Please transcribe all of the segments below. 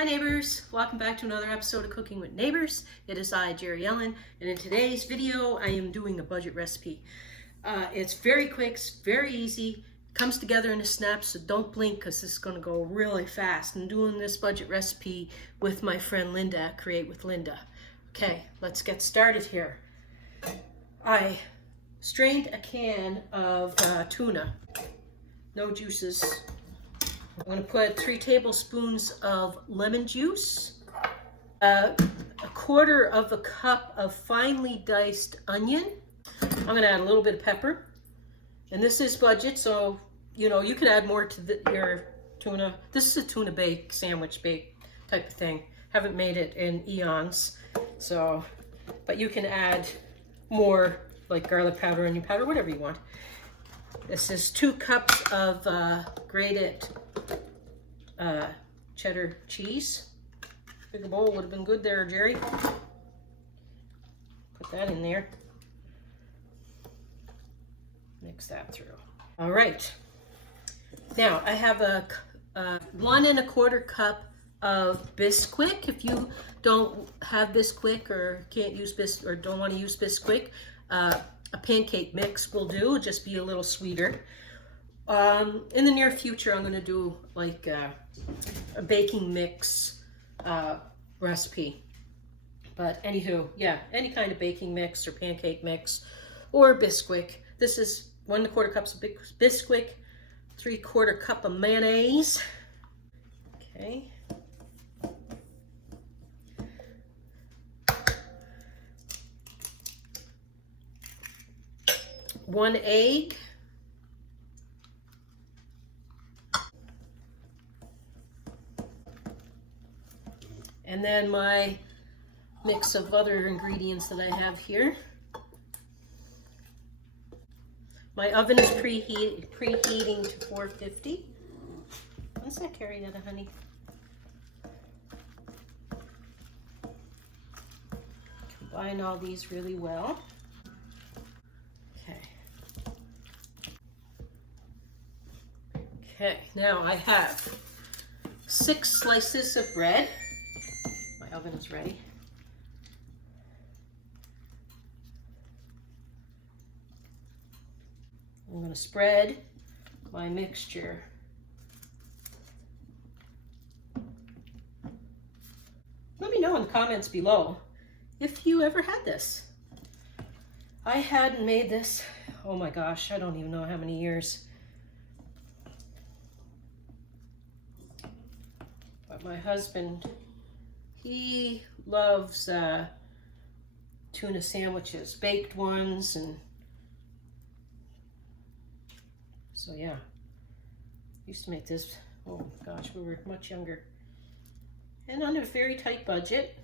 Hi neighbors, welcome back to another episode of Cooking with Neighbors. It is I, Jerri-ellen, and in today's video I am doing a budget recipe. It's very quick, it's very easy, comes together in a snap, so don't blink because this is going to go really fast. I'm doing this budget recipe with my friend Linda at Create with Linda. Okay, let's get started here. I strained a can of tuna, no juices. I'm going to put 3 tablespoons of lemon juice, a quarter of a cup of finely diced onion. I'm going to add a little bit of pepper. And this is budget, so you could add more to your tuna. This is a tuna bake, sandwich bake type of thing. Haven't made it in eons, so, but you can add more, like garlic powder, onion powder, whatever you want. This is 2 cups of grated cheddar cheese. Bigger bowl would have been good there, Jerry. Put that in there. Mix that through. All right. Now I have a 1 1/4 cup of Bisquick. If you don't have Bisquick or can't use or don't want to use Bisquick, a pancake mix will do. Just be a little sweeter. In the near future, I'm going to do like a baking mix recipe. But anywho, yeah, any kind of baking mix or pancake mix or Bisquick. This is 1 1/4 cups of Bisquick, 3/4 cup of mayonnaise. Okay. One egg. And then my mix of other ingredients that I have here. My oven is preheating to 450. What's that carry out of, honey? Combine all these really well. Okay. Okay, now I have 6 slices of bread. My oven is ready. I'm going to spread my mixture. Let me know in the comments below if you ever had this. I hadn't made this, oh my gosh, I don't even know how many years. But my husband, he loves tuna sandwiches, baked ones, and so yeah, used to make this, oh gosh, we were much younger. And on a very tight budget.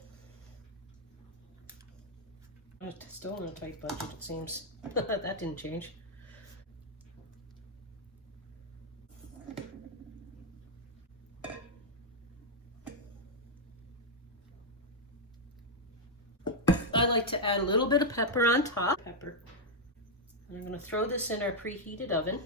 Still on a tight budget, it seems. That didn't change. I like to add a little bit of pepper on top. Pepper. And I'm going to throw this in our preheated oven.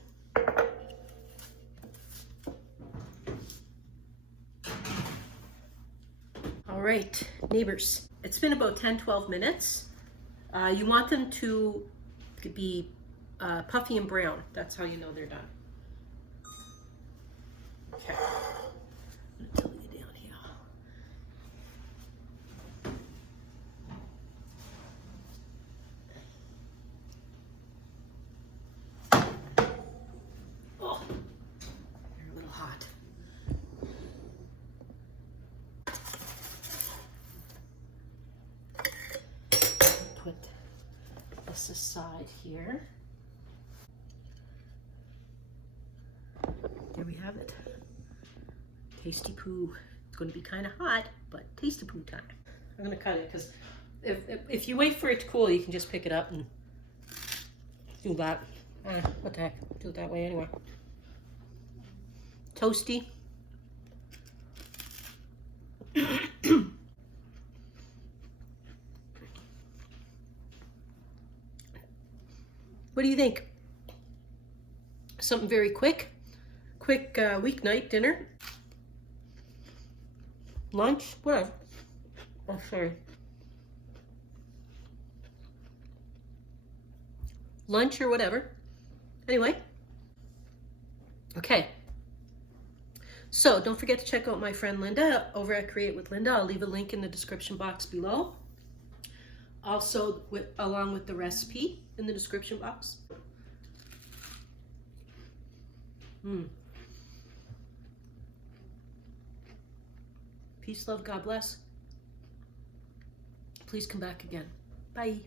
All right, neighbors, it's been about 10-12 minutes. You want them to be puffy and brown. That's how you know they're done. Okay. I'm going to tilt you down here. Oh, they're a little hot. Put this aside here. There we have it. Tasty poo. It's going to be kind of hot, but tasty poo time. I'm going to cut it because if you wait for it to cool, you can just pick it up and do that. What the heck? Do it that way anyway. Toasty. What do you think? Something very quick weeknight dinner. lunch, whatever. Oh, sorry. Lunch or whatever. Anyway. Okay. So don't forget to check out my friend Linda over at Create with Linda. I'll leave a link in the description box below. Also, along with the recipe in the description box. Peace, love, God bless. Please come back again. Bye.